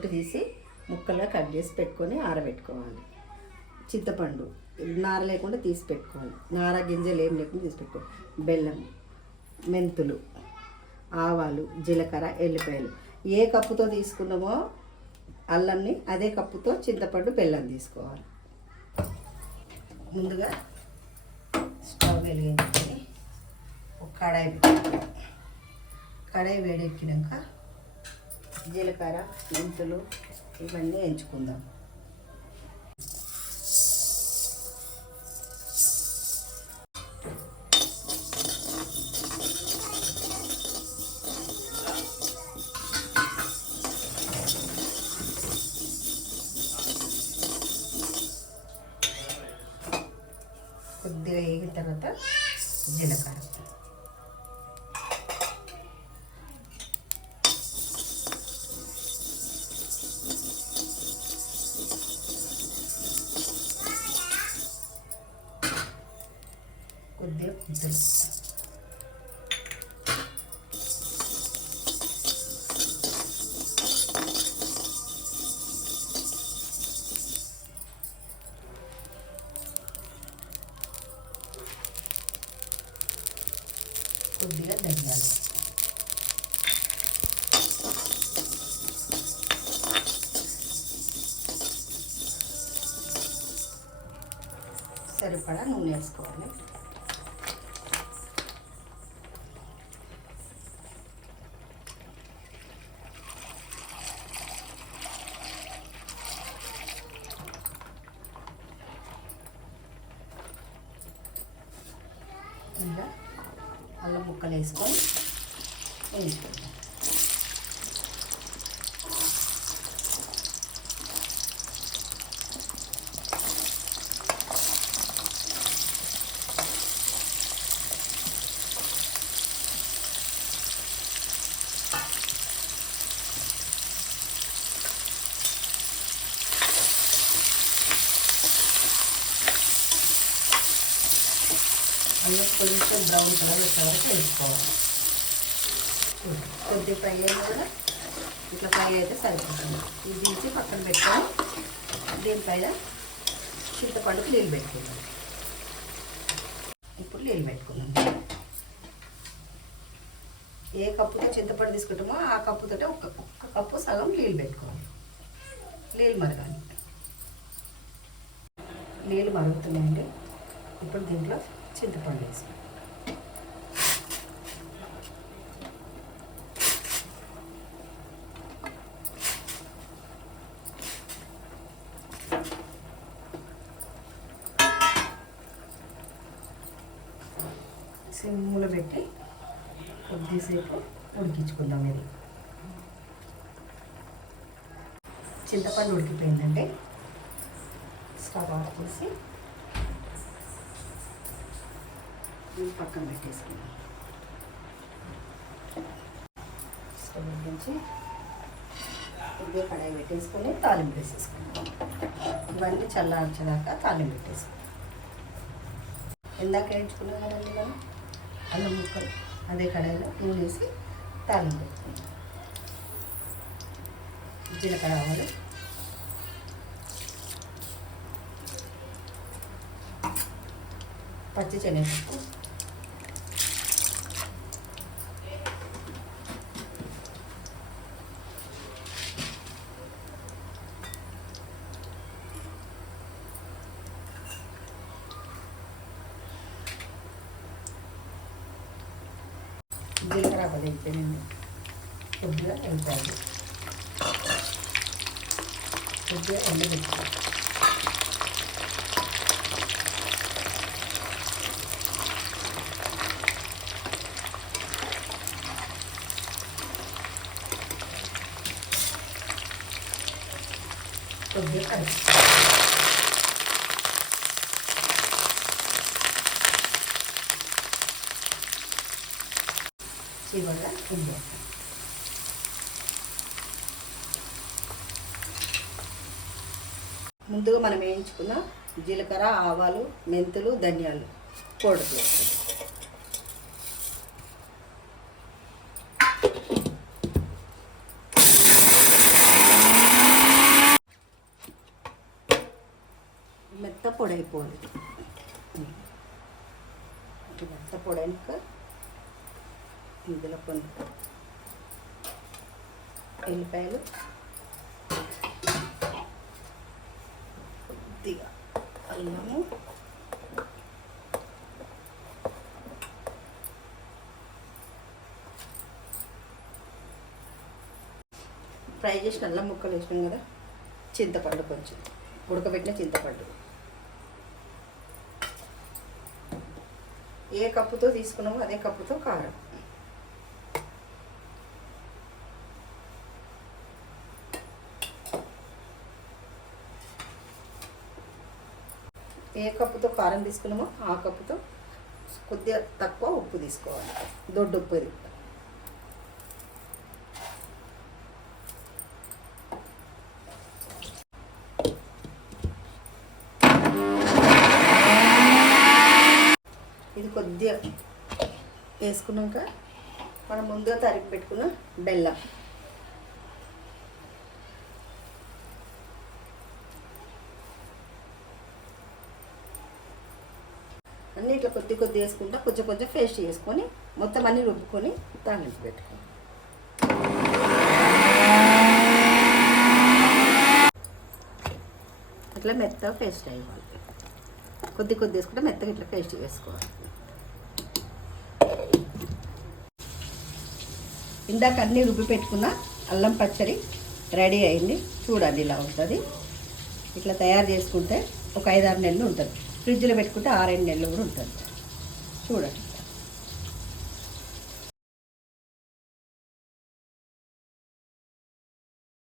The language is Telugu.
పొట్టు తీసి ముక్కలుగా కట్ చేసి పెట్టుకొని ఆరబెట్టుకోవాలి. చింతపండు నార లేకుండా తీసి పెట్టుకోవాలి, నార గింజలు ఏం లేకుండా తీసి పెట్టుకోవాలి. బెల్లం, మెంతులు, ఆవాలు, జీలకర్ర, ఎల్లిపాయలు. ఏ కప్పుతో తీసుకున్నామో అల్లంని అదే కప్పుతో చింతపండు, బెల్లం తీసుకోవాలి. ముందుగా స్టవ్ వెలిగించుకొని ఒక కడాయి పెట్టుకోవాలి. కడాయి వేడెక్కినాక జీలకర్ర, మెంతులు ఇవన్నీ ఎంచుకుందాం. కొద్దిగా వేగిన తర్వాత జీలకర్ర, కొద్దిగా మెంతులు, కొద్దిగా ధనియాలు, సరిపడా నూనె వేసుకోవాలి. ఇంకా అల్లం ముక్కలు వేసుకొని వేయించుకుంటాం. అల్లం కొంచెం బ్రౌన్ కలర్ వచ్చే వరకు వేసుకోవాలి. కొద్దిగా ఫ్రై అయినా కూడా ఇట్లా ఫ్రై అయితే సరిపోతుంది. ఇది తీసి పక్కన పెట్టుకొని దీనిపైన చింతపండుకి నీళ్ళు పెట్టుకుందాం. ఇప్పుడు నీళ్ళు పెట్టుకుందాం. ఏ కప్పుతో చింతపండు తీసుకుంటామో ఆ కప్పుతో ఒక్క కప్పు సగం నీళ్ళు పెట్టుకోవాలి. నీళ్ళు మరగాలి. నీళ్ళు మరుగుతున్నాయండి. ఇప్పుడు దీంట్లో చింతపండు వేసుకోవాలి. సిమ్ములో పెట్టి కొద్దిసేపు ఉడికించుకుందాం. ఇది చింతపండు ఉడికిపోయిందంటే స్టవ్ ఆఫ్ చేసి పక్కన పెట్టేసుకుందాం. స్టవ్ నుంచి కొద్దిగా కడాయి పెట్టేసుకొని తాలింపు వేసేసుకుందాం. ఇవన్నీ చల్లార్చేదాకా తాలింపు పెట్టేసుకుందాం. ఇందాక వేయించుకున్నాం కదండి మనం అల్లం ముక్కలు, అదే కడాయిలో నూనె వేసి తాలింపు పెట్టుకుందాం. జీలకర్ర, ఆవాలు, పచ్చి శనగపప్పు, జీలకర్ర పదిపోయింది, కొద్దిగా వెళ్తాయి, కొద్దిగా ఎండబెట్టాలి. కొద్దిగా కలిపి చివరిగా ఇండియాక ముందుగా మనం వేయించుకున్న జీలకర్ర, ఆవాలు, మెంతులు, ధనియాలు పౌడర్ వేస్తాం. పొడి అయిపోవాలి. ఇదంతా పొడి అయినాక ఇందులో కొన్ని ఎల్లిపాయలు, కొద్దిగా అల్లము, ఫ్రై చేసిన అల్లం ముక్కలు వేసినాం కదా, చింతపండు కొంచెం ఉడకబెట్టిన చింతపండు. ఏ కప్పుతో తీసుకున్నామో అదే కప్పుతో కారం. ఏ కప్పుతో కారం తీసుకున్నామో ఆ కప్పుతో కొద్దిగా తక్కువ ఉప్పు తీసుకోవాలి, దొడ్డు ఉప్పు ఇది. ఇది కొద్దిగా వేసుకున్నాక మనం ముందుగా తరిగి పెట్టుకున్న బెల్లం, అన్నీ ఇట్లా కొద్ది కొద్ది వేసుకుంటా కొంచెం కొంచెం పేస్ట్ చేసుకొని మొత్తం అన్నీ రుబ్బుకొని తాగించి పెట్టుకోవాలి. ఇట్లా మెత్తగా పేస్ట్ అయ్యాలి. కొద్ది కొద్ది వేసుకుంటే మెత్తగా ఇట్లా పేస్ట్ వేసుకోవాలి. ఇందాక అన్నీ రుబ్బి పెట్టుకున్న అల్లం పచ్చడి రెడీ అయింది. చూడండి ఇలా ఉంటుంది. ఇట్లా తయారు చేసుకుంటే ఒక 5-6 నెలలు ఉంటుంది. ఫ్రిడ్జ్లో పెట్టుకుంటే 6-7 నెలలు కూడా ఉంటుంది. చూడండి.